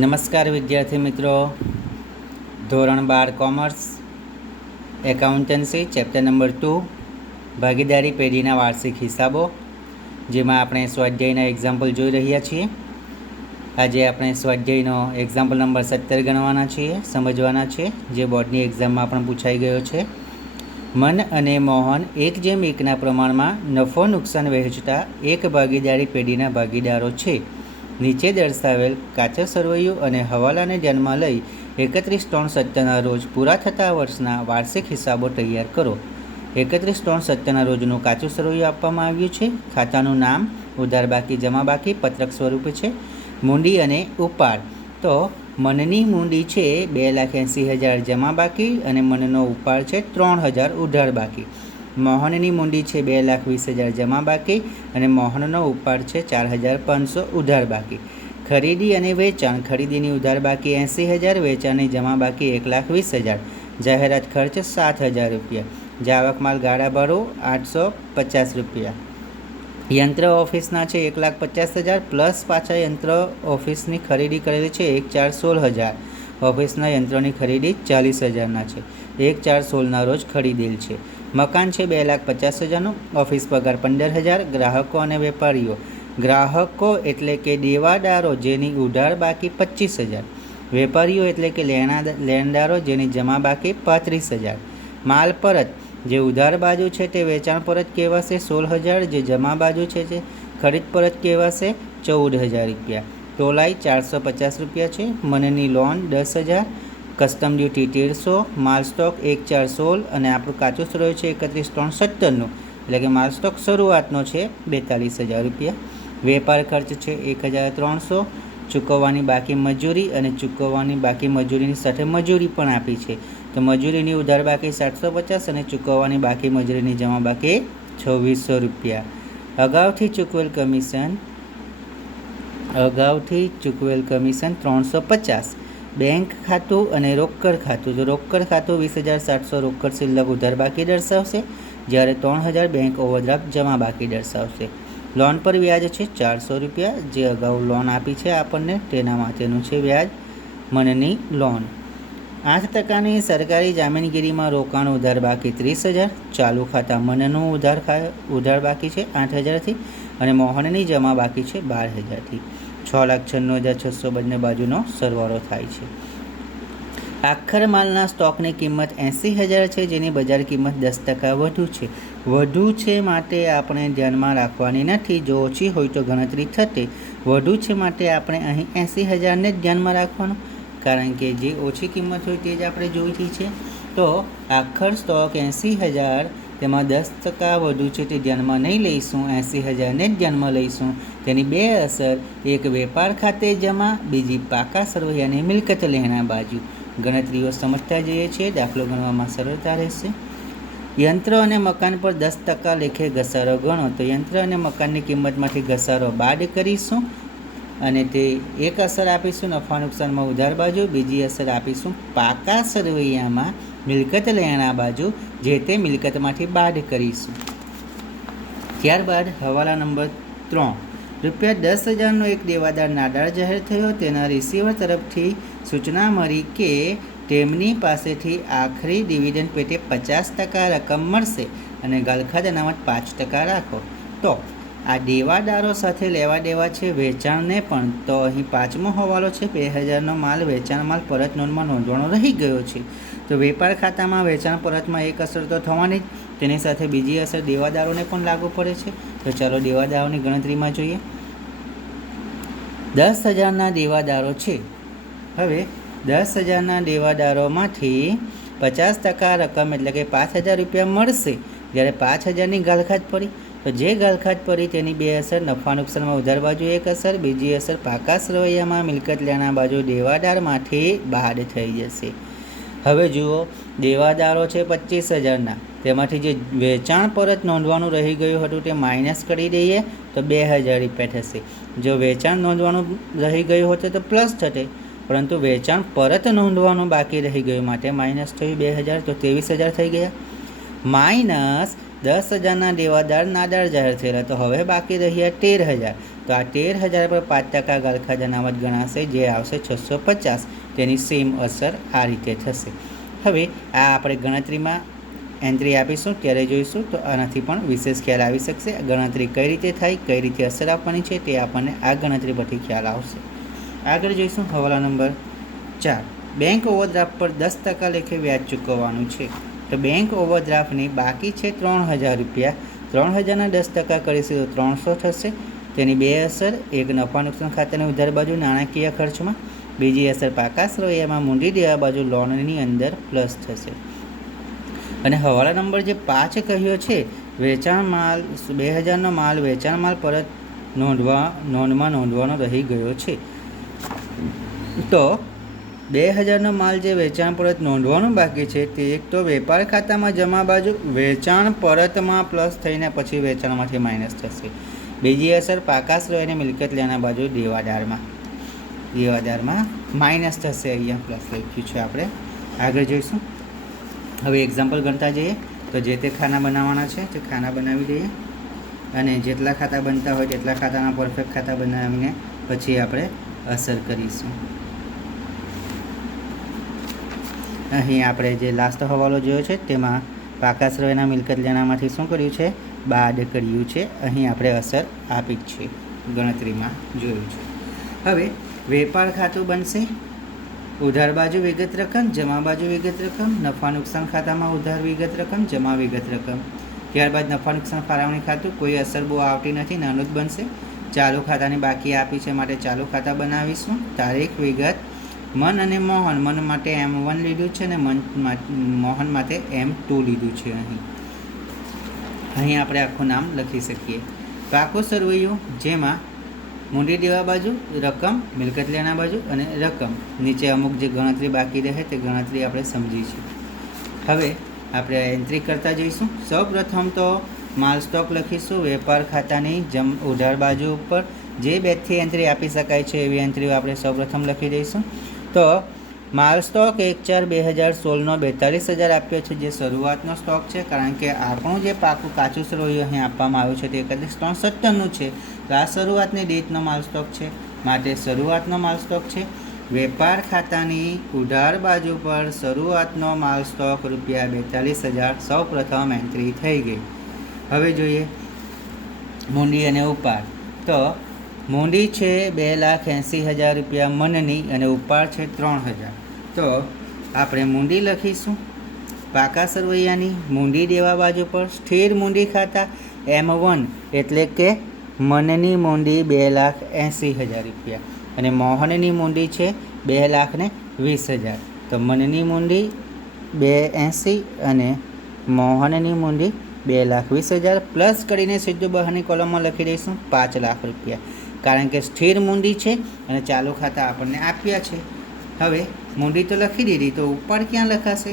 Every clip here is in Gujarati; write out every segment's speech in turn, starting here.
નમસ્કાર વિદ્યાર્થી મિત્રો, ધોરણ 12 કોમર્સ એકાઉન્ટન્સી ચેપ્ટર નંબર 2 ભાગીદારી પેઢીના વાર્ષિક હિસાબો, જેમાં આપણે સ્વાધ્યાયના એક્ઝામ્પલ જોઈ રહ્યા છીએ. આજે આપણે સ્વાધ્યાયનો એક્ઝામ્પલ નંબર 17 ગણવાના છીએ, સમજવાના છે, જે બોર્ડની એક્ઝામમાં પણ પૂછાઈ ગયો છે. મન અને મોહન 1:1 પ્રમાણમાં નફો નુકસાન વહેંચતા એક ભાગીદારી પેઢીના ભાગીદારો છે. નીચે દર્શાવેલ કાચા સરવૈયું અને હવાલાને ધ્યાનમાં લઈ 31/3/17 રોજ પૂરા થતા વર્ષના વાર્ષિક હિસાબો તૈયાર કરો. 31/3/17 રોજનું કાચું સરવૈયું આપવામાં આવ્યું છે. ખાતાનું નામ ઉધાર બાકી જમા બાકી પત્રક સ્વરૂપે છે. મૂડી અને ઉપાડ તો મનની મૂડી છે 2,80,000 જમા બાકી અને મનનો ઉપાડ છે 3,000 ઉધાર બાકી. મોહનની મૂડી છે 2,20,000 જમા બાકી અને મોહનનો ઉપાડ છે 4,500 ઉધાર બાકી. ખરીદી અને વેચાણ, ખરીદીની ઉધાર બાકી 80,000, વેચાણની જમા બાકી 1,20,000. જાહેરાત ખર્ચ 7,000 રૂપિયા. જાવક માલ ગાળા ભાડું 850 રૂપિયા. યંત્ર ઓફિસના છે 1,50,000 પ્લસ પાછા યંત્ર ઓફિસની ખરીદી કરેલી છે 1,416,000. ઓફિસના યંત્રોની ખરીદી 40,000ના છે. 1/4/16 રોજ ખરીદેલ છે. મકાન છે 2,50,000નું. ઓફિસ પગાર 15,000. ગ્રાહકો અને વેપારીઓ, ગ્રાહકો એટલે કે દેવાદારો જેની ઉધાર બાકી 25,000. વેપારીઓ એટલે કે લેણદારો જેની જમા બાકી 35,000. માલ પરત, જે ઉધાર બાજુ છે તે વેચાણ પરત કહેવાશે 16,000, જે જમા બાજુ છે તે ખરીદ પરત કહેવાશે 14,000 રૂપિયા. તોલાઈ 450 રૂપિયા છે. મનની લોન 10,000. Custom duty 1,300. માલ સ્ટોક 1/4/16 અને આપણું કાચું સરવૈયું છે 31/3/17નું, એટલે કે માલ સ્ટોક શરૂઆતનો છે 42,000 રૂપિયા. વેપાર ખર્ચ છે 1,300. ચૂકવવાની બાકી મજૂરી અને ચૂકવવાની બાકી મજૂરીની સાથે મજૂરી પણ આપી છે. તો મજૂરીની ઉધાર બાકી 750 અને ચૂકવવાની બાકી મજૂરીની જમા બાકી 2,600 રૂપિયા. અગાઉથી ચૂકવેલ કમિશન 350. બેંક ખાતું અને રોકડ ખાતું, તો રોકડ ખાતું 20,700 રોકડ શિલ્લક ઉધાર બાકી દર્શાવશે, જ્યારે 3,000 બેંક ઓવરડ્રાફ્ટ જમા બાકી દર્શાવશે. લોન પર વ્યાજ છે 400 રૂપિયા. જે અગાઉ લોન આપી છે આપણને તેના માટેનું છે વ્યાજ. મનની લોન 8% સરકારી જામીનગીરીમાં રોકાણ ઉધાર બાકી 30,000. ચાલુ ખાતા મનનું ઉધાર બાકી છે 8,000થી અને મોહનની જમા બાકી છે 12,000થી. 6,96,600 બંને બાજુનો સરવાળો થાય છે. આખર માલના સ્ટોકની કિંમત 80,000 છે, જેની બજાર કિંમત 10% વધુ છે માટે આપણે ધ્યાનમાં રાખવાની નથી. જો ઓછી હોય તો ગણતરી થશે. વધુ છે માટે આપણે અહીં 80,000ને જ ધ્યાનમાં રાખવાનું, કારણ કે જે ઓછી કિંમત હોય તે જ આપણે જોઈતી છે. તો આખર સ્ટોક 80,000, તેમાં 10% વધુ છે તે ધ્યાનમાં નહીં લઈશું, 80,000ને જ ધ્યાનમાં લઈશું. તેની બે અસર, એક વેપાર ખાતે જમા, બીજી પાકા સરવૈયાની મિલકત લેણા બાજુ. ગણતરીઓ સમજતા જઈએ છીએ, દાખલો ગણવામાં સરળતા રહેશે. યંત્ર અને મકાન પર 10% લેખે ઘસારો ગણો. તો યંત્ર અને મકાનની કિંમતમાંથી ઘસારો બાદ કરીશું અને તે એક અસર આપીશું નફા નુકસાનમાં ઉધાર બાજુ, બીજી અસર આપીશું પાકા સરવૈયામાં મિલકત લેણા બાજુ, જે તે મિલકતમાંથી બાદ કરીશું. ત્યારબાદ હવાલા નંબર 3. ₹10,000નો એક દેવાદાર નાદાર જાહેર થયો. તેના રિસીવર તરફથી સૂચના મળી કે તેમની પાસેથી આખરી ડિવિડન્ડ પેટે 50% રકમ મળશે અને ગલખાદ અનામત 5% રાખો. તો આ દેવાદારો સાથે લેવા દેવા છે વેચાણને પણ. તો અહીં 5મો હવાલો છે 2,000નો માલ વેચાણ માલ પરત નોંધમાં નોંધવાનો રહી ગયો છે. તો વેપાર ખાતામાં વેચાણ પરતમાં એક અસર તો થવાની જ, તેની સાથે બીજી અસર દેવાદારોને પણ લાગુ પડે છે. તો ચાલો દેવાદારોની ગણતરીમાં જોઈએ. 10,000ના દેવાદારો છે. હવે 10,000ના દેવાદારોમાંથી 50% રકમ એટલે કે 5,000 રૂપિયા મળશે, જ્યારે 5,000ની ગાલખાત પડી. તો જે ગાલખાત પડી તેની બે અસર, નફા નુકસાનમાં ઉધાર બાજુ એક અસર, બીજી અસર પાકા સરવૈયામાં મિલકત લેણા બાજુ દેવાદારમાંથી બાદ થઈ જશે. હવે જુઓ, દેવાદારો છે 25,000ના, તેમાંથી જે વેચાણ પરત નોંધવાનું રહી ગયું હતું તે માઇનસ કરી દઈએ તો 2,000 રૂપિયા થશે. જો વેચાણ નોંધવાનું રહી ગયું હોત તો પ્લસ થશે, પરંતુ વેચાણ પરત નોંધવાનું બાકી રહી ગયું માટે માઇનસ થયું 2,000, તો 23,000 થઈ ગયા. માઇનસ 10,000ના દેવાદાર નાદાર જાહેર થયેલા, તો હવે બાકી રહ્યા 13,000. તો આ 13,000 પર 5% ગાળખા અનામત ગણાશે, જે આવશે 650. તેની સેમ અસર આ રીતે થશે. હવે આ આપણે ગણતરીમાં એન્ટ્રી આપીશું ત્યારે જોઈશું, તો આનાથી પણ વિશેષ ખ્યાલ આવી શકશે. ગણતરી કઈ રીતે થાય, કઈ રીતે અસર આપવાની છે, તે આપણને આ ગણતરી પરથી ખ્યાલ આવશે. આગળ જોઈશું હવાલા નંબર 4. બેંક ઓવરડ્રાફ્ટ પર 10% લેખે વ્યાજ ચૂકવવાનું છે. તો બેંક ઓવરડ્રાફ્ટની બાકી છે 3,000 રૂપિયા. 3,000ના 10% કરીશું તો 300 થશે. તેની બે અસર: એક, નફા નુકસાન ખાતાની ઉધાર બાજુ નાણાકીય ખર્ચમાં. બીજી અસર, પાકા સરવૈયામાં મૂડી દેવા બાજુ લોનની અંદર પ્લસ થશે. અને હવાલા નંબર જે 5 કહ્યો છે, વેચાણ માલ 2000નો માલ વેચાણ માલ પરત નોંધમાં નોંધવાનો રહી ગયો છે. તો 2000નો માલ જે વેચાણ પરત નોંધવાનું બાકી છે, તે એક તો વેપાર ખાતામાં જમા બાજુ વેચાણ પરતમાં પ્લસ થઈને પછી વેચાણમાંથી માઇનસ થશે. બીજી અસર, પાકા સરવૈયાની મિલકત લેવાના બાજુ દેવાદારમાં માઇનસ થશે. અહીંયા પ્લસ લખ્યું છે આપણે. આગળ જોઈશું. હવે એક્ઝામ્પલ ગણતા જઈએ. તો જે તે ખાના બનાવવાના છે તે ખાના બનાવી દઈએ, અને જેટલા ખાતા બનતા હોય તેટલા ખાતાના પરફેક્ટ ખાતા બનાવીને પછી આપણે અસર કરીશું. અહીં આપણે જે લાસ્ટ હવાલો જોયો છે તેમાં પાકા સરવૈયાના મિલકત લેણામાંથી શું કર્યું છે, બાદ કર્યું છે. અહીં આપણે અસર આપી જ છે, ગણતરીમાં જોયું છે. હવે વેપાર ખાતું બનશે. ઉધાર બાજુ વિગત રકમ, જમા બાજુ વિગત રકમ. નફા નુકસાન ખાતામાં ઉધાર વિગત રકમ, જમા વિગત રકમ. ત્યારબાદ નફા નુકસાન ફાળવણી ખાતું, કોઈ અસર બહુ આવતી નથી, નાનું જ બનશે. ચાલુ ખાતાની બાકી આપી છે માટે ચાલુ ખાતા બનાવીશું. તારીખ વિગત, મન અને મોહન. મન માટે M1 લીધું છે અને મોહન માટે M2 લીધું છે. અહીં આપણે આખું નામ લખી શકીએ. પાકો સરવૈયો, જેમાં મૂડી દેવા બાજુ રકમ, મિલકત લેના બાજુ અને રકમ. નીચે અમુક જે ગણતરી બાકી રહે તે ગણતરી આપણે સમજીશું. હવે આપણે એન્ટ્રી કરતા જઈશું. સૌપ્રથમ તો માલ સ્ટોક લખીશું. વેપાર ખાતાની ઉધાર બાજુ ઉપર જે બેથી એન્ટ્રી આપી શકાય છે એવી એન્ટ્રીઓ આપણે સૌપ્રથમ લખી દઈશું. તો માલ સ્ટોક 1/4/2016નો 42,000 આપ્યો છે, જે શરૂઆતનો સ્ટોક છે. કારણ કે આપણું જે કાચું સરવૈયું અહીં આપવામાં આવ્યું છે તે 31/3/17નું છે. તો આ શરૂઆતની ડેટનો માલ સ્ટોક છે, માટે શરૂઆતનો માલ સ્ટોક છે. વેપાર ખાતાની ઉધાર બાજુ પર શરૂઆતનો માલ સ્ટોક ₹42,000 સૌપ્રથમ એન્ટ્રી થઈ ગઈ. હવે જોઈએ મૂડી અને ઉપાડ. તો મૂડી છે 2,80,000 રૂપિયા મનની અને ઉપાડ છે 3,000. તો આપણે મૂડી લખીશું. પાકા સરવૈયાની મૂડી દેવા બાજુ પર સ્થિર મૂડી ખાતા M1 એટલે કે મનની મૂડી 2,80,000 રૂપિયા અને મોહનની મૂડી છે 2,20,000. તો મનની મૂડી 280 અને મોહનની મૂડી 2,20,000 પ્લસ કરીને સીધું બહારની કોલમમાં લખી દઈશું 5 લાખ રૂપિયા. કારણ કે સ્થિર મૂડી છે અને ચાલુ ખાતા આપણને આપ્યા છે. હવે મૂડી તો લખી દીધી, તો ઉપાડ ક્યાં લખાશે?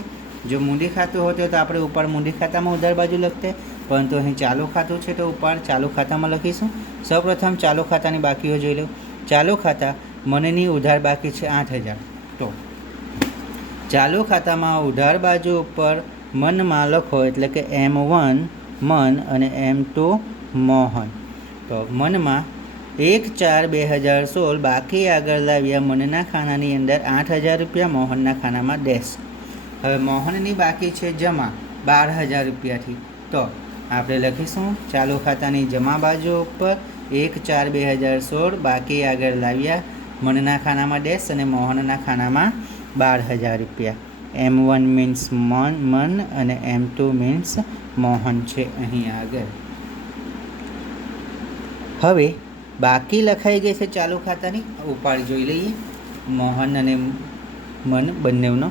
જો મૂડી ખાતું હોતું તો આપણે ઉપાડ મૂડી ખાતામાં ઉધાર બાજુ લખતે, પરંતુ અહીં ચાલુ ખાતું છે તો ઉપાડ ચાલુ ખાતામાં લખીશું. સૌપ્રથમ ચાલુ ખાતાની બાકીઓ જોઈ લો. ચાલુ ખાતા મનની ઉધાર બાકી છે 8,000. તો ચાલુ ખાતામાં ઉધાર બાજુ ઉપર મનમાં લખો એટલે કે M1 મન અને M2 મોહન. તો મનમાં 1/4/2016 બાકી આગળ લાવ્યા મનના ખાનાની અંદર 8,000 રૂપિયા, મોહનના ખાનામાં ડેશ. હવે મોહનની બાકી છે જમા 12,000 રૂપિયાથી. તો આપણે લખીશું ચાલુ ખાતાની જમા બાજુ ઉપર 1/4/2016 બાકી આગળ લાવ્યા મનના ખાનામાં ડેશ અને મોહનના ખાનામાં 12,000 રૂપિયા. M1 મીન્સ મન અને M2 મીન્સ મોહન છે અહીં આગળ. હવે બાકી લખાઈ ગઈ છે ચાલુ ખાતાની ઉપાડ જોઈ લઈએ. મોહન અને મન બંનેનો.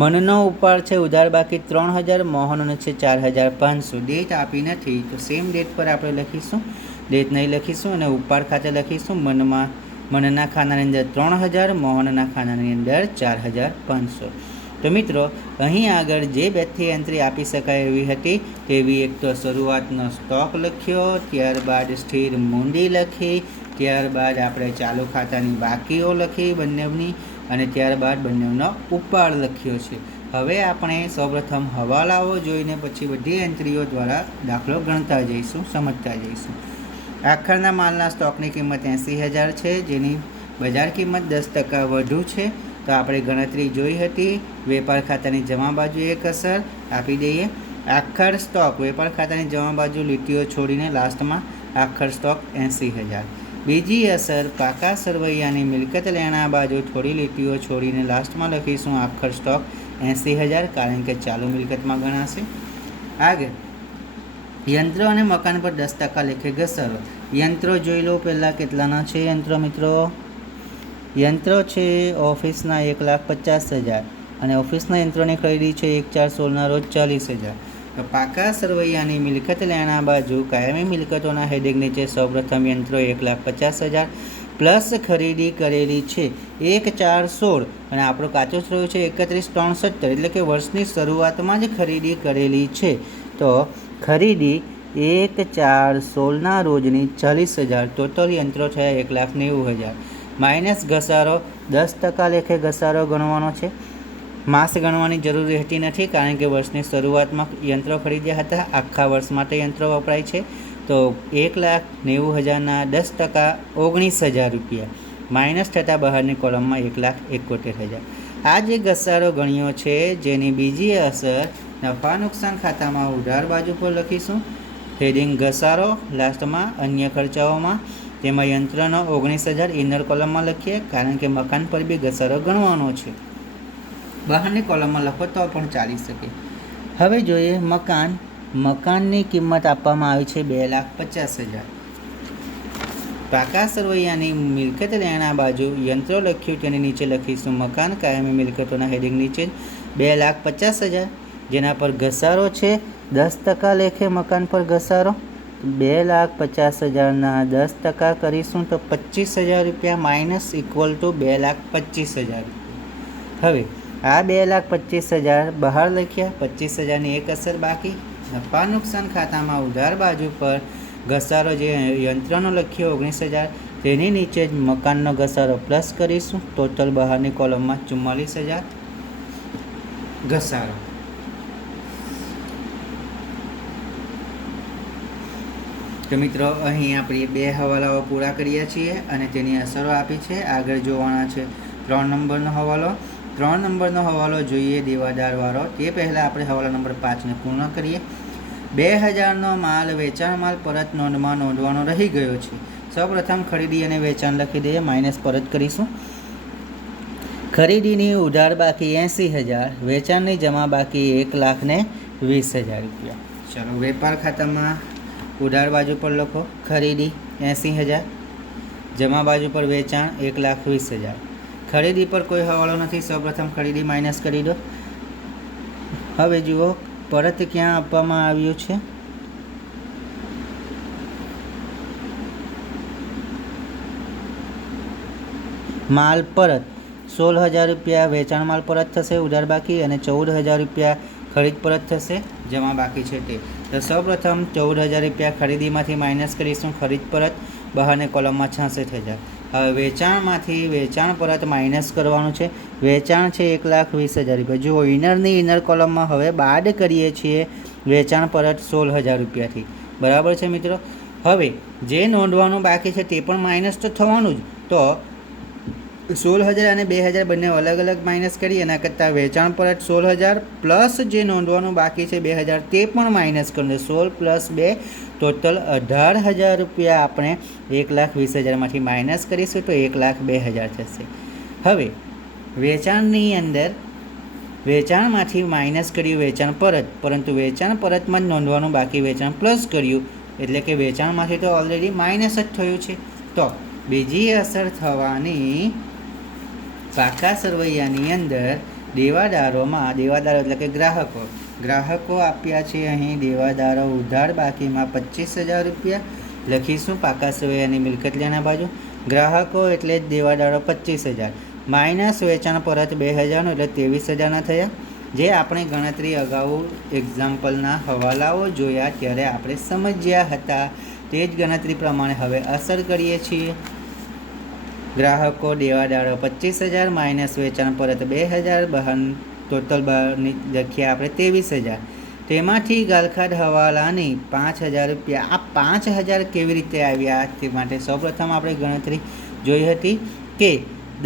મનનો ઉપાડ છે ઉધાર બાકી 3,000, મોહનનો છે 4,500. ડેટ આપી નથી તો સેમ ડેટ પર આપણે લખીશું. ડેટ નહીં લખીશું અને ઉપાડ ખાતે લખીશું. મનના ખાનાની અંદર 3,000, મોહનના ખાનાની અંદર 4,500. તો મિત્રો અહીં આગળ જે બેથી એન્ટ્રી આપી શકાય એવી હતી તેવી એક તો શરૂઆતનો સ્ટોક લખ્યો, ત્યારબાદ સ્થિર મૂડી લખી, ત્યારબાદ આપણે ચાલુ ખાતાની બાકીઓ લખી બંનેની, અને ત્યારબાદ બંનેનો ઉપાડ લખ્યો છે. હવે આપણે સૌપ્રથમ હવાલાઓ જોઈને પછી બધી એન્ટ્રીઓ દ્વારા દાખલો ગણતા જઈશું, સમજતા જઈશું. આખરના માલના સ્ટોકની કિંમત 80,000 છે, જેની બજાર કિંમત 10% વધુ છે. તો આપણે ગણતરી જોઈ હતી. વેપાર ખાતાની જમા બાજુ એક અસર આપી દઈએ. આખર સ્ટોક વેપાર ખાતાની જમા બાજુ લીટીઓ છોડીને લાસ્ટમાં આખર સ્ટોક 80,000. બીજી અસર પાકા સરવૈયાની મિલકત લેણા બાજુ થોડી લીટીઓ છોડીને લાસ્ટમાં લખીશું આખર સ્ટોક 80,000, કારણ કે ચાલુ મિલકતમાં ગણાશે. આગળ યંત્રો અને મકાન પર 10% લેખે ઘસારો. યંત્રો જોઈ લો પહેલાં કેટલાના છે યંત્રો મિત્રો. યંત્રો છે ઓફિસના 1,50,000 અને ઓફિસના યંત્રોની ખરીદી છે 1/4/16 રોજ 40,000. તો પાકા સરવૈયાની મિલકત લેણા બાજુ કાયમી મિલકતોના હેડિંગ નીચે સૌપ્રથમ યંત્રો 1,50,000 પ્લસ ખરીદી કરેલી છે 1/4/16 અને આપણો કાચો સરવૈયો છે 31/3/17, એટલે કે વર્ષની શરૂઆતમાં જ ખરીદી કરેલી છે. તો ખરીદી 1/4/16 રોજની 40,000. ટોટલ યંત્રો થયા 1,90,000 માઇનસ ઘસારો 10% લેખે ઘસારો ગણવાનો છે. માસ ગણવાની જરૂર રહેતી નથી, કારણ કે વર્ષની શરૂઆતમાં યંત્રો ખરીદ્યા હતા. આખા વર્ષ માટે યંત્રો વપરાય છે. તો 1,90,000ના 10% 19,000 રૂપિયા માઇનસ થતાં બહારની કોલમમાં 1,71,000. આ જે ઘસારો ગણ્યો છે, જેની બીજી અસર નફા નુકસાન ખાતામાં ઉધાર બાજુ પર લખીશું. હેડિંગ ઘસારો, લાસ્ટમાં અન્ય ખર્ચાઓમાં તેમાં યંત્રનો 19,000 ઇનર કોલમમાં લખીએ, કારણ કે મકાન પર બી ઘસારો ગણવાનો છે. બહારની કોલમમાં લખો તો પણ ચાલી શકે. હવે જોઈએ મકાન. મકાનની કિંમત આપવામાં આવી છે 2,50,000. પાકા સરવૈયાની મિલકત લેણા બાજુ યંત્રો લખ્યું, તેની નીચે લખીશું મકાન. કાયમી મિલકતોના હેડિંગ નીચે 2,50,000, જેના પર ઘસારો છે 10% લેખે મકાન પર ઘસારો. 2,50,000ના 10% કરીશું તો 25,000 રૂપિયા માઇનસ ઇક્વલ ટુ 2,25,000. હવે આ 2,25,000 બહાર લખ્યા. 25,000ની એક અસર બાકી. નફા નુકસાન ખાતામાં ઉધાર બાજુ પર ઘસારો જે યંત્રનો લખ્યો 19,000, તેની નીચે જ મકાનનો ઘસારો પ્લસ કરીશું. ટોટલ બહારની કોલમમાં 44,000 ઘસારો. તો મિત્રો અહીં આપણે 2 હવાલાઓ પૂરા કર્યા છીએ અને તેની અસરો આપી છે. આગળ જોવાના છે 3 નંબરનો હવાલો. 3 નંબરનો હવાલો જોઈએ દેવાદારવાળો. તે પહેલાં આપણે હવાલા નંબર 5ને પૂર્ણ કરીએ. 2,000નો માલ વેચાણ માલ પરત નોંધમાં નોંધવાનો રહી ગયો છે. સૌપ્રથમ ખરીદી અને વેચાણ લખી દઈએ, માઇનસ પરત કરીશું. ખરીદીની ઉધાર બાકી 80,000, વેચાણની જમા બાકી 1,20,000 રૂપિયા. ચાલો વેપાર ખાતામાં ઉધાર બાજુ પર લખો ખરીદી 80,000, જમા બાજુ પર વેચાણ 1,20,000. ખરીદી પર કોઈ હવાલો નથી. સૌપ્રથમ ખરીદી માઇનસ કરી દો. હવે જુઓ પરત ક્યાં આપવામાં આવ્યું છે. માલ પરત 16,000 રૂપિયા વેચાણ માલ પરત થશે ઉધાર બાકી, અને 14,000 રૂપિયા ખરીદ પરત થશે જમા બાકી છે તે. તો સૌપ્રથમ 14,000 રૂપિયા ખરીદીમાંથી માઇનસ કરીશું. ખરીદ પરત બહારની કોલમમાં 66,000. હવે વેચાણમાંથી વેચાણ પરત માઇનસ કરવાનું છે. વેચાણ છે 1,20,000 રૂપિયા. જુઓ ઇનરની ઇનર કોલમમાં હવે બાદ કરીએ છીએ વેચાણ પરત 16,000 રૂપિયાથી. બરાબર છે મિત્રો. હવે જે નોંધવાનું બાકી છે તે પણ માઇનસ તો થવાનું જ. તો 16,000 અને 2,000 બંને અલગ અલગ માઇનસ કરી, એના કરતાં વેચાણ પરત 16,000 પ્લસ જે નોંધવાનું બાકી છે 2,000 તે પણ માઇનસ કરવું. 16 + 2 ટોટલ 18,000 રૂપિયા આપણે 1,20,000માંથી માઇનસ કરીશું તો 1,02,000 થશે. હવે વેચાણની અંદર વેચાણમાંથી માઇનસ કર્યું વેચાણ પરત, પરંતુ વેચાણ પરતમાં જ નોંધવાનું બાકી વેચાણ પ્લસ કર્યું, એટલે કે વેચાણમાંથી તો ઓલરેડી માઇનસ જ થયું છે. તો બીજી અસર થવાની પાકા સરવૈયાની અંદર દેવાદારોમાં, દેવાદારો એટલે કે ગ્રાહકો આપ્યા છે અહીં દેવાદારો ઉધાર બાકીમાં 25,000 રૂપિયા લખીશું. પાકા સરવૈયાની મિલકત લેના બાજુ ગ્રાહકો એટલે જ દેવાદારો 25,000 માઇનસ વેચાણ પરત 2,000નો એટલે 23,000ના થયા. જે આપણે ગણતરી અગાઉ એક્ઝામ્પલના હવાલાઓ જોયા ત્યારે આપણે સમજ્યા હતા, તે જ ગણતરી પ્રમાણે હવે અસર કરીએ છીએ. ગ્રાહકો દેવાદારો 25,000 માઇનસ વેચાણ પરત 2,000 ટોટલ બહારની લખીએ આપણે 23,000. તેમાંથી ગાલખાદ હવાલાની 5,000 રૂપિયા. આ 5,000 કેવી રીતે આવ્યા તે માટે સૌપ્રથમ આપણે ગણતરી જોઈ હતી કે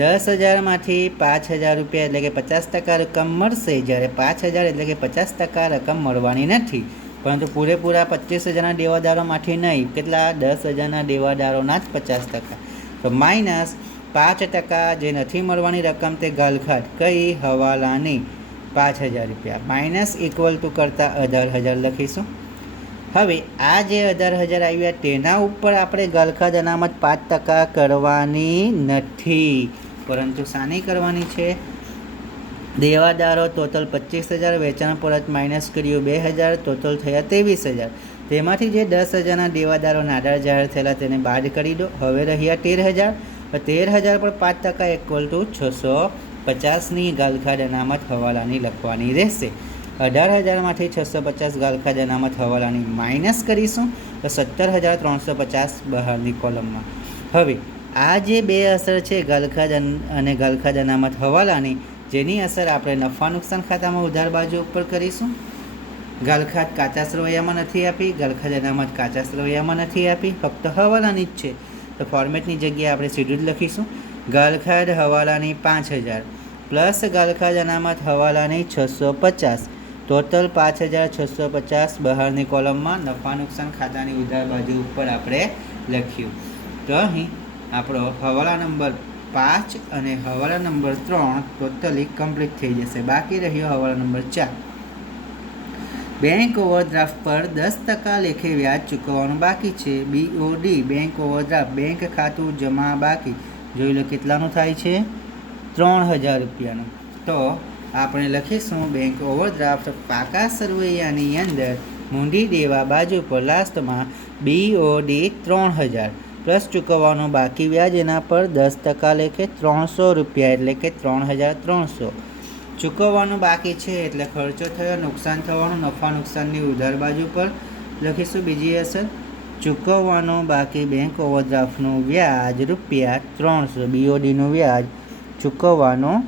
10,000માંથી 5,000 રૂપિયા એટલે કે 50% રકમ મળશે, જ્યારે 5,000 એટલે કે 50% રકમ મળવાની નથી, પરંતુ પૂરેપૂરા 25,000ના દેવાદારોમાંથી નહીં, કેટલા 10,000ના દેવાદારોના જ 50%. તો માઇનસ 5% જે નથી મળવાની રકમ તે ગાલખાદ કઈ હવાલાની 5,000 રૂપિયા માઇનસ ઇક્વલ ટુ કરતાં 18,000 લખીશું. હવે આ જે 18,000 આવ્યા તેના ઉપર આપણે ગાલખાદ અનામત 5% કરવાની નથી, પરંતુ શાની કરવાની છે? દેવાદારો ટોટલ 25,000, વેચાણ પરત માઇનસ કર્યું 2,000, ટોટલ થયા 23,000. તેમાંથી જે 10,000ના દેવાદારો નાદાર જાહેર થયેલા તેને બાદ કરી દો. હવે રહ્યા 13,000. 13,000 પર 5% ઇક્વલ ટુ 650ની ગાલખાદ અનામત હવાલાની લખવાની રહેશે. 18,000માંથી 650 ગાલખાદ અનામત હવાલાની માઇનસ કરીશું તો 17,350 બહારની કોલમમાં. હવે આ જે બે અસર છે ગાલખાદ અને ગાલખાદ અનામત હવાલાની, જેની અસર આપણે નફા નુકસાન ખાતામાં ઉધાર બાજુ ઉપર કરીશું. ગાલખાદ કાચા સરવૈયામાં નથી આપી, ગાલખાદ અનામત કાચા સરવૈયામાં નથી આપી, ફક્ત હવાલાની જ છે. તો ફોર્મેટની જગ્યાએ આપણે સીધું જ લખીશું ગાલખાદ હવાલાની 5,000 પ્લસ ગાલખાદ અનામત હવાલાની 650, ટોટલ 5,650 બહારની કોલમમાં નફા નુકસાન ખાતાની ઉધાર બાજુ ઉપર આપણે લખ્યું. તો અહીં આપણો હવાલા નંબર 5 અને હવાલા નંબર 3 ટોટલી કમ્પ્લીટ થઈ જશે. બાકી રહ્યો હવાલા નંબર 4. બેંક ઓવરડ્રાફ્ટ પર 10% લેખે વ્યાજ ચૂકવવાનું બાકી છે. BOD બેંક ઓવરડ્રાફ્ટ બેંક ખાતું જમા બાકી. જોઈ લો કેટલાનું થાય છે? 3,000 રૂપિયાનું. તો આપણે લખીશું બેંક ઓવરડ્રાફ્ટ પાકા સરવૈયાની અંદર મૂંડી દેવા બાજુ પર લાસ્ટમાં BOD 3,000 પ્લસ ચૂકવવાનું બાકી વ્યાજ એના પર 10% લેખે 300 રૂપિયા એટલે કે 3,300 ચૂકવવાનું બાકી છે એટલે ખર્ચો થયો, નુકસાન થવાનું, નફા નુકસાનની ઉધાર બાજુ પર લખીશું. બીજી અસર ચૂકવવાનું બાકી બેંક ઓવરડ્રાફ્ટનું વ્યાજ રૂપિયા 300, BODનું વ્યાજ ચૂકવવાનું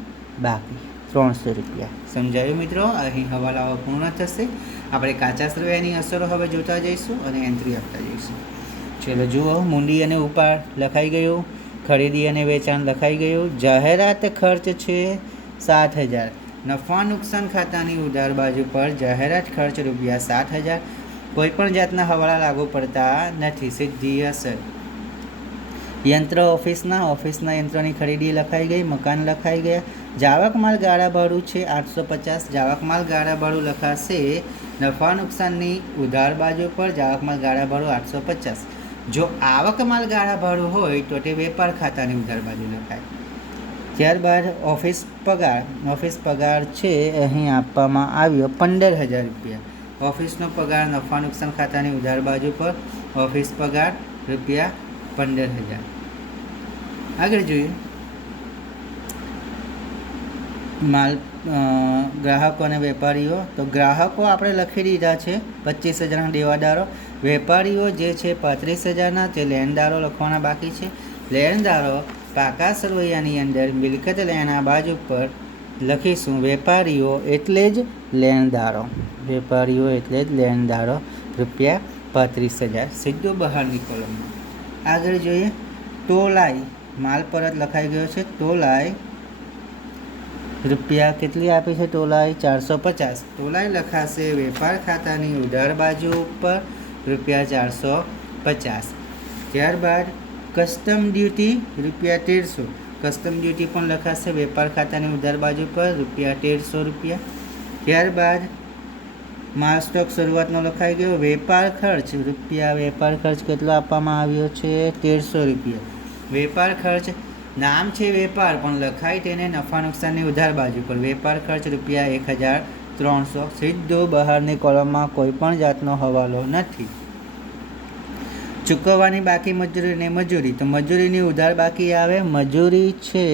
બાકી 300 રૂપિયા. સમજાયું મિત્રો? અહીં હવાલાઓ પૂર્ણ થશે. આપણે કાચા સરવૈયાની અસરો હવે જોતા જઈશું અને એન્ટ્રી આપતા જઈશું. ચલો જુઓ, મૂંડી અને ઉપાડ લખાઈ ગયું, ખરીદી અને વેચાણ લખાઈ ગયું, જાહેરાત ખર્ચ છે 7,000, નફા નુકસાન ખાતાની ઉધાર બાજુ પર જાહેરાત ખર્ચ રૂપિયા 7,000. કોઈપણ જાતના હવાલા લાગુ પડતા નથી, સીધી અસર. યંત્ર ઓફિસના યંત્રની ખરીદી લખાઈ ગઈ, મકાન લખાઈ ગયા. જાવક માલ ગાળા ભાડું છે 850, જાવક માલ ગાળા ભાડું લખાશે નફા નુકસાનની ઉધાર બાજુ પર. જાવક માલ ગાળા ભાડું 850. જો આવક માલ ગાળા ભાડું હોય તો તે વેપાર ખાતાની ઉધાર બાજુ લખાય. ત્યારબાદ ઓફિસ પગાર છે અહીં આપવામાં આવ્યો 15,000 રૂપિયા. ઓફિસનો પગાર નફા નુકસાન ખાતાની ઉધાર બાજુ પર, ઓફિસ પગાર રૂપિયા 15,000. આગળ જોઈએ માલ ગ્રાહકો અને વેપારીઓ. તો ગ્રાહકો આપણે લખી દીધા છે 25,000ના દેવાદારો. વેપારીઓ જે છે 35,000ના, તે લેણદારો લખવાના બાકી છે. લેણદારો પાકા સરવૈયાની અંદર મિલકત લેણા બાજુ પર લખીશું વેપારીઓ એટલે જ લેણદારો. વેપારીઓ એટલે જ લેણદારો રૂપિયા 35,000 સીધો બહારની કોલમમાં. આગળ જોઈએ તોલાઈ માલ પરત લખાઈ ગયો છે. તોલાઈ રૂપિયા કેટલી આપી છે? તોલાઈ 450. તોલાઈ લખાશે વેપાર ખાતાની ઉધાર બાજુ ઉપર રૂપિયા 450. ત્યારબાદ કસ્ટમ ડ્યુટી રૂપિયા 1,300. કસ્ટમ ડ્યુટી પણ લખાશે વેપાર ખાતાની ઉધાર બાજુ પર રૂપિયા 1,300 રૂપિયા. ત્યારબાદ માલ સ્ટોક શરૂઆતનો લખાઈ ગયો. વેપાર ખર્ચ રૂપિયા. વેપાર ખર્ચ કેટલો આપવામાં આવ્યો છે? 1,300 રૂપિયા. વેપાર ખર્ચ નામ છે વેપાર પણ લખાય તેને નફા નુકસાનની ઉધાર બાજુ પર. વેપાર ખર્ચ રૂપિયા 1,300 સીધો બહારની કોલમમાં. કોઈ પણ જાતનો હવાલો નથી. ચૂકવવાની બાકી મજૂરી. તો મજૂરીની ઉધાર બાકી આવે. મજૂરી છે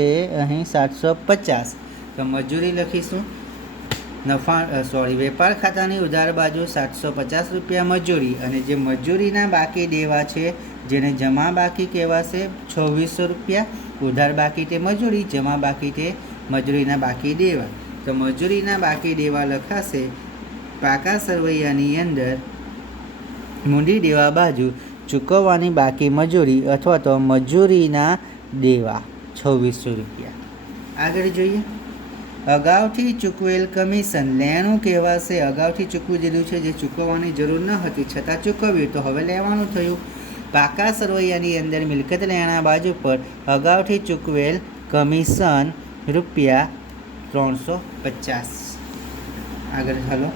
અહીં 750. તો મજૂરી લખીશું વેપાર ખાતાની ઉધાર બાજુ 750 રૂપિયા મજૂરી. અને જે મજૂરીના બાકી દેવા છે જેને જમા બાકી કહેવાશે 2,600 રૂપિયા. ઉધાર બાકી તે મજૂરી, જમા બાકી તે મજૂરીના બાકી દેવા. તો મજૂરીના બાકી દેવા લખાશે પાકા સરવૈયાની અંદર મૂડી દેવા બાજુ ચૂકવવાની બાકી મજૂરી અથવા તો મજૂરીના દેવા 2600 રૂપિયા. આગળ જોઈએ, અગાઉથી ચૂકવેલ કમિશન લેણું કહેવાશે. અગાઉથી ચૂકવી દીધું છે, જે ચૂકવવાની જરૂર ન હતી છતાં ચૂકવ્યું તો હવે લેવાનું થયું. પાકા સરવૈયાની અંદર મિલકત લેણા બાજુ પર અગાઉથી ચૂકવેલ કમિશન રૂપિયા 350. આગળ ચાલો,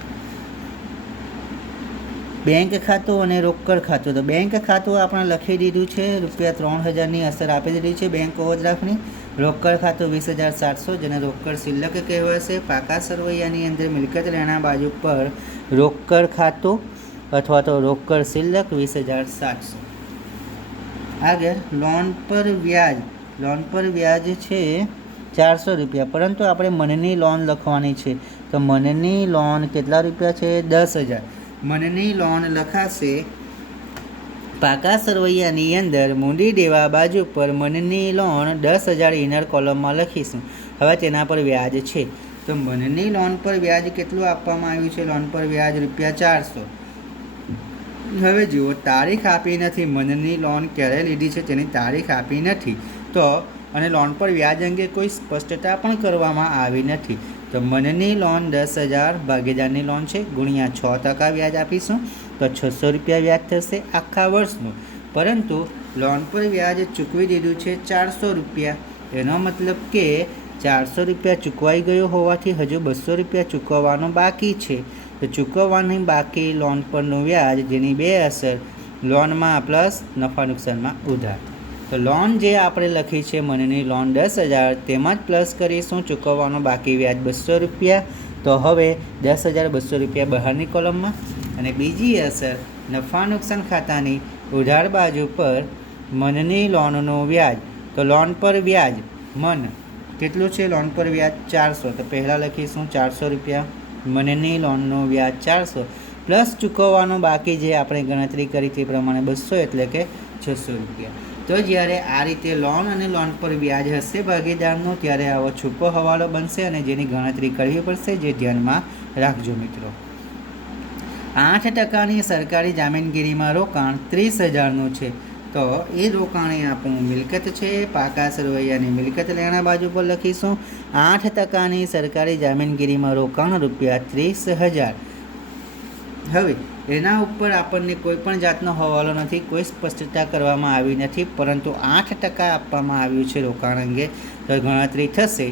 બેંક ખાતું અને રોકડ ખાતું. તો બેંક ખાતું આપણે લખી દીધું છે, રૂપિયા 3000ની અસર આપી દીધી છે બેંક ઓવરડ્રાફ્ટની. રોકડ ખાતું 20,700, જેને રોકડ શિલ્લક કહેવાશે. પાકા સરવૈયાની અંદર મિલકત લેણા બાજુ પર રોકડ ખાતું અથવા તો રોકડ શિલ્લક 20,700. આગળ લોન પર વ્યાજ. લોન પર વ્યાજ છે 400 રૂપિયા, પરંતુ આપણે મનની લોન લખવાની છે. તો મનની લોન કેટલા રૂપિયા છે? 10,000. મનની લોન લખાશે પાકા સરવૈયાની અંદર મૂડી દેવા બાજુ પર મનની લોન 10,000 ઇનર કોલમમાં લખીશું. હવે તેના પર વ્યાજ છે, તો મનની લોન પર વ્યાજ કેટલું આપવામાં આવ્યું છે? લોન પર વ્યાજ રૂપિયા 400. હવે જુઓ, તારીખ આપી નથી. મનની લોન ક્યારે લીધી છે તેની તારીખ આપી નથી, તો અને લોન પર વ્યાજ અંગે કોઈ સ્પષ્ટતા પણ કરવામાં આવી નથી. તો મનની લોન 10,000 ભાગીદારની લોન છે ગુણ્યા 6% વ્યાજ આપીશું તો 600 રૂપિયા વ્યાજ થશે આખા વર્ષનું. પરંતુ લોન પર વ્યાજ ચૂકવી દીધું છે 400 રૂપિયા. એનો મતલબ કે 400 રૂપિયા ચૂકવાઈ ગયો હોવાથી હજુ 200 રૂપિયા ચૂકવવાનું બાકી છે. તો ચૂકવવાની બાકી લોન પરનું વ્યાજ, જેની બે અસર લોનમાં પ્લસ નફા નુકસાનમાં ઉધાર. તો લોન જે આપણે લખી છે મનની લોન 10,000, તેમાં જ પ્લસ કરીશું ચૂકવવાનું બાકી વ્યાજ 200 રૂપિયા. તો હવે 10,200 રૂપિયા બહારની કોલમમાં. અને બીજી અસર નફા નુકસાન ખાતાની ઉધાર બાજુ પર મનની લોનનું વ્યાજ. તો લોન પર વ્યાજ મન કેટલું છે? લોન પર વ્યાજ 400. તો પહેલાં લખીશું 400 રૂપિયા. મનની લોનનું વ્યાજ 400 પ્લસ ચૂકવવાનું બાકી જે આપણે ગણતરી કરી તે પ્રમાણે 200, એટલે કે 600 રૂપિયા. તો જ્યારે આ રીતે લોન અને લોન પર વ્યાજ હશે ભાગીદારનો, ત્યારે આવો છૂપો હવાલો બનશે અને જેની ગણતરી કરવી પડશે, જે ધ્યાનમાં રાખજો મિત્રો. 8% સરકારી જામીનગીરીમાં રોકાણ 30,000નું છે. તો એ રોકાણ એ આપણું મિલકત છે. પાકા સરવૈયાની મિલકત લેણા બાજુ પર લખીશું 8% સરકારી જામીનગીરીમાં રોકાણ રૂપિયા 30,000. હવે એના ઉપર આપણને કોઈ પણ જાતનો હવાલો નથી, કોઈ સ્પષ્ટતા કરવામાં આવી નથી, પરંતુ 8% આપવામાં આવ્યું છે રોકાણ અંગે. તો ગણતરી થશે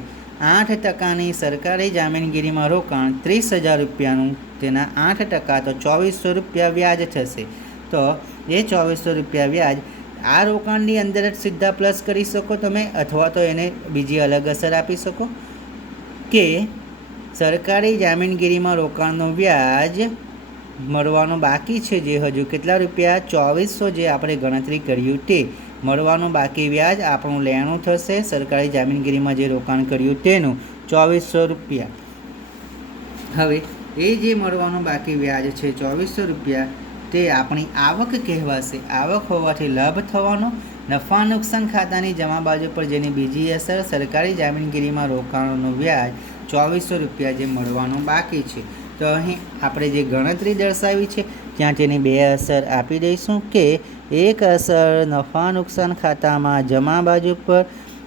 8%ની સરકારી જામીનગીરીમાં રોકાણ 30,000 રૂપિયાનું, તેના 8% તો 2,400 રૂપિયા વ્યાજ થશે. તો એ 2,400 રૂપિયા વ્યાજ આ રોકાણની અંદર જ સીધા પ્લસ કરી શકો તમે, અથવા તો એને બીજી અલગ અસર આપી શકો કે સરકારી જામીનગીરીમાં રોકાણનું વ્યાજ મળવાનું બાકી છે, જે હજુ કેટલા રૂપિયા? 2,400, જે આપણે ગણતરી કર્યું તે મળવાનું બાકી વ્યાજ આપણું લેણું થશે. સરકારી જામીનગીરીમાં જે રોકાણ કર્યું તેનું 2,400 રૂપિયા. હવે એ જે મળવાનું બાકી વ્યાજ છે 2,400 રૂપિયા, તે આપણી આવક કહેવાશે. આવક હોવાથી લાભ થવાનો. નફા નુકસાન ખાતાની જમા બાજુ પર જેની બીજી અસર સરકારી જામીનગીરીમાં રોકાણોનું વ્યાજ 2,400 રૂપિયા જે મળવાનું બાકી છે. તો અહીં આપણે જે ગણતરી દર્શાવી છે ત્યાં તેની બે અસર આપી દઈશું કે એક અસર નફા નુકસાન ખાતામાં જમા બાજુ પર,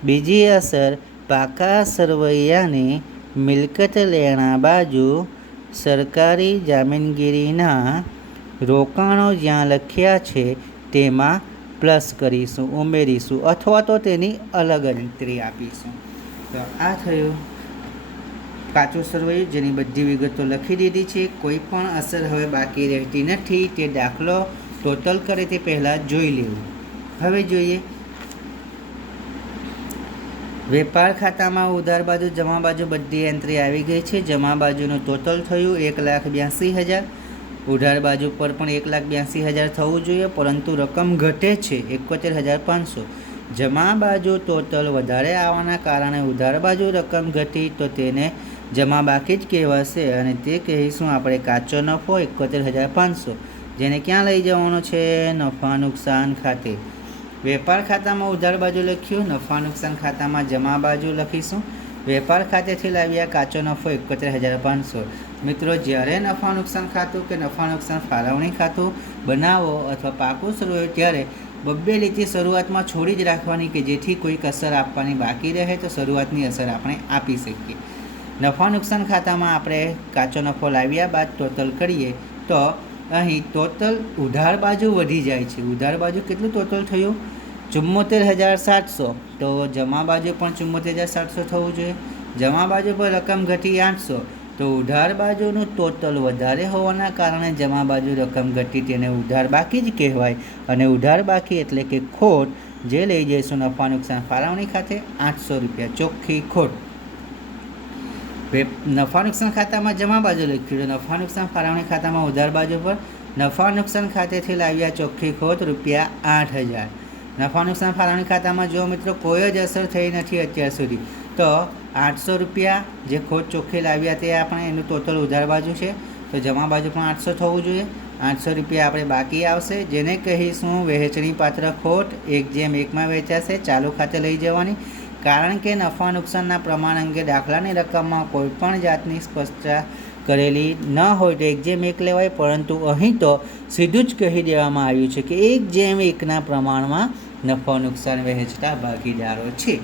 બીજી અસર પાકા સરવૈયાની મિલકત લેણા બાજુ સરકારી જામીનગીરીના રોકાણો જ્યાં લખ્યા છે તેમાં પ્લસ કરીશું, ઉમેરીશું, અથવા તો તેની અલગ એન્ટ્રી આપીશું. તો આ થયું કાચું સરવૈયું, જેની બધી વિગતો લખી દીધી છે. કોઈ પણ અસર હવે બાકી રહેતી નથી. તે દાખલો ટોટલ કરે તે પહેલાં જોઈ લેવું. હવે જોઈએ વેપાર ખાતામાં ઉધાર બાજુ જમા બાજુ બધી એન્ટ્રી આવી ગઈ છે. જમા બાજુનું ટોટલ થયું 1,82,000. ઉધાર બાજુ પર પણ 1,82,000 થવું જોઈએ, પરંતુ રકમ ઘટે છે 71,500. જમા બાજુ ટોટલ વધારે આવવાના કારણે ઉધાર બાજુ રકમ ઘટી, તો તેને જમા બાકી જ કહેવાશે અને તે કહીશું આપણે કાચો નફો 71,500, જેને ક્યાં લઈ જવાનો છે? નફા નુકસાન ખાતે. વેપાર ખાતામાં ઉધાર બાજુ લખ્યું, નફા નુકસાન ખાતામાં જમા બાજુ લખીશું. વેપાર ખાતેથી લાવ્યા કાચો નફો 71,500। મિત્રો, જ્યારે નફા નુકસાન ખાતું કે નફા નુકસાન ફાળવણી ખાતું બનાવો અથવા પાકું શરૂ હોય ત્યારે બબ્બે લીટી શરૂઆતમાં છોડી જ રાખવાની કે જેથી કોઈક અસર આપવાની બાકી રહે તો શરૂઆતની અસર આપણે આપી શકીએ। નફા નુકસાન ખાતામાં આપણે કાચો નફો લાવ્યા બાદ ટોટલ કરીએ તો અહીં ટોટલ ઉધાર બાજુ વધી જાય છે। ઉધાર બાજુ કેટલું ટોટલ થયું? 74,700। તો જમા બાજુ પણ 74,700 થવું જોઈએ। જમા બાજુ પર રકમ ઘટી 800। તો ઉધાર બાજુનું ટોટલ વધારે હોવાના કારણે જમા બાજુ રકમ ઘટી તેને ઉધાર બાકી જ કહેવાય। અને ઉધાર બાકી એટલે કે ખોટ, જે લઈ જઈશું નફા નુકસાન ફાળવણી ખાતે 800 રૂપિયા ચોખ્ખી ખોટ। નફા નુકસાન ખાતામાં જમા બાજુ લખ્યું, નફા નુકસાન ફાળવણી ખાતામાં ઉધાર બાજુ પર નફા નુકસાન ખાતેથી લાવ્યા ચોખ્ખી ખોટ રૂપિયા 8,000। નફા નુકસાન ફાળવણી ખાતામાં જો મિત્રો કોઈ જ અસર થઈ નથી અત્યાર સુધી, તો 800 રૂપિયા જે ખોટ ચોખ્ખી લાવ્યા તે આપણે એનું ટોટલ ઉધાર બાજુ છે, તો જમા બાજુ પણ 800 થવું જોઈએ। 800 રૂપિયા આપણે બાકી આવશે, જેને કહીશું વહેંચણી પાત્ર ખોટ। 1:1 વેચાશે, ચાલુ ખાતે લઈ જવાની, કારણ કે નફા નુકસાનના પ્રમાણ અંગે દાખલાની રકમમાં કોઈપણ જાતની સ્પષ્ટતા કરેલી ન હોય તો 1:1 લેવાય, પરંતુ અહીં તો સીધું જ કહી દેવામાં આવ્યું છે કે 1:1ના પ્રમાણમાં નફા નુકસાન વહેંચતા ભાગીદારો છે।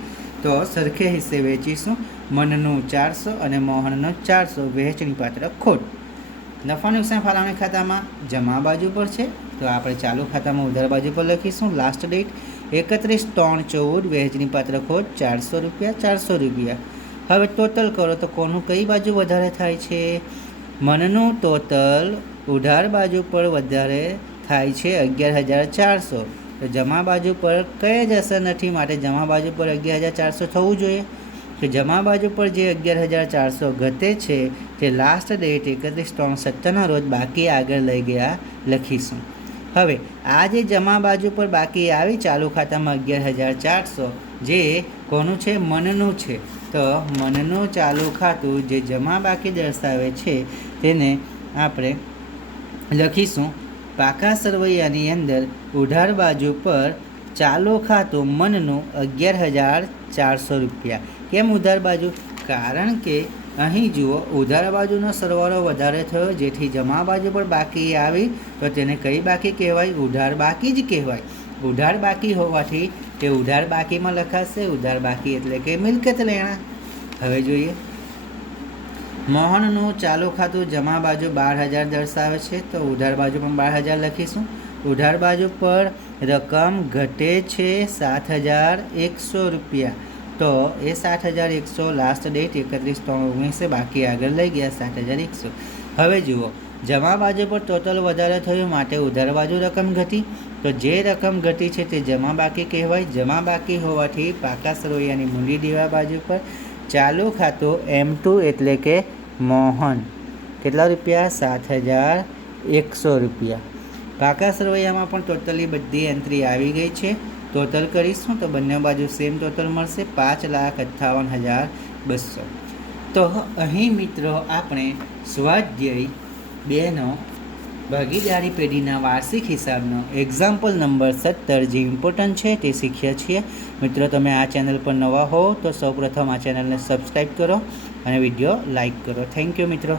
તો સરખે હિસ્સે વેચીશું। મનનું 400 અને મોહનનો 400 વહેંચણી પાત્ર ખોટ। નફા નુકસાન ફાળવણી ખાતામાં જમા બાજુ પર છે, તો આપણે ચાલુ ખાતામાં ઉધાર બાજુ પર લખીશું। લાસ્ટ ડેટ 31/3/14, વહેંચણી પાત્ર ખોટ 400 રૂપિયા 400 રૂપિયા। હવે ટોટલ કરો તો કોનું કઈ બાજુ વધારે થાય છે? મનનું ટોટલ ઉધાર બાજુ પર વધારે થાય છે 11,400। તો જમા બાજુ પર કંઈ જ અસર નથી, માટે જમા બાજુ પર 11,400 થવું જોઈએ। તો જમા બાજુ પર જે 11,400 ઘટે છે તે લાસ્ટ ડેટ 31/3/17ના રોજ બાકી આગળ લઈ ગયા લખીશું। હવે આ જે જમા બાજુ પર બાકી આવી ચાલુ ખાતામાં 11,400, જે કોનું છે? મનનું છે। તો મનનું ચાલુ ખાતું જે જમા બાકી દર્શાવે છે તેને આપણે લખીશું પાકા સરવૈયાની અંદર ઉધાર બાજુ પર ચાલુ ખાતું મનનું 11,400 રૂપિયા। કેમ ઉધાર બાજુ? કારણ કે અહીં જુઓ ઉધાર બાજુનો સરવાળો વધારે થયો, જેથી જમા બાજુ પર બાકી આવી તો તેને કઈ બાકી કહેવાય? ઉધાર બાકી જ કહેવાય। ઉધાર બાકી હોવાથી તે ઉધાર બાકીમાં લખાશે। ઉધાર બાકી એટલે કે મિલકત લેણા। હવે જોઈએ, મોહનનું ચાલુ ખાતું જમા બાજુ 12,000 દર્શાવે છે, તો ઉધાર બાજુ પણ 12,000 લખીશું। ઉધાર બાજુ પર રકમ ઘટે છે 7,100 રૂપિયા, તો એ 7,100 લાસ્ટ ડેટ 31/3/19 બાકી આગળ લઈ ગયા 7,100। હવે જુઓ, જમા બાજુ પર ટોટલ વધારે થયું માટે ઉધાર બાજુ રકમ ઘટી, તો જે રકમ ઘટી છે તે જમા બાકી કહેવાય। જમા બાકી હોવાથી પાકા સરવૈયાની મૂડી દેવા બાજુ પર ચાલુ ખાતું M2 એટલે કે મોહન કેટલા રૂપિયા? 7,100 રૂપિયા। પાકા સરવૈયામાં પણ ટોટલી બધી એન્ટ્રી આવી ગઈ છે। ટોટલ કરીશું તો બંને બાજુ સેમ ટોટલ મળશે 5,58,200। તો અહીં મિત્રો આપણે સ્વાધ્યાય 2નો ભાગીદારી પેઢીના વાર્ષિક હિસાબનો એક્ઝામ્પલ નંબર 17 જે ઇમ્પોર્ટન્ટ છે તે શીખ્યા છીએ। મિત્રો, તમે આ ચેનલ પર નવા હો તો સૌપ્રથમ આ ચેનલને સબસ્ક્રાઈબ કરો અને વિડીયો લાઈક કરો। થેન્ક યુ મિત્રો।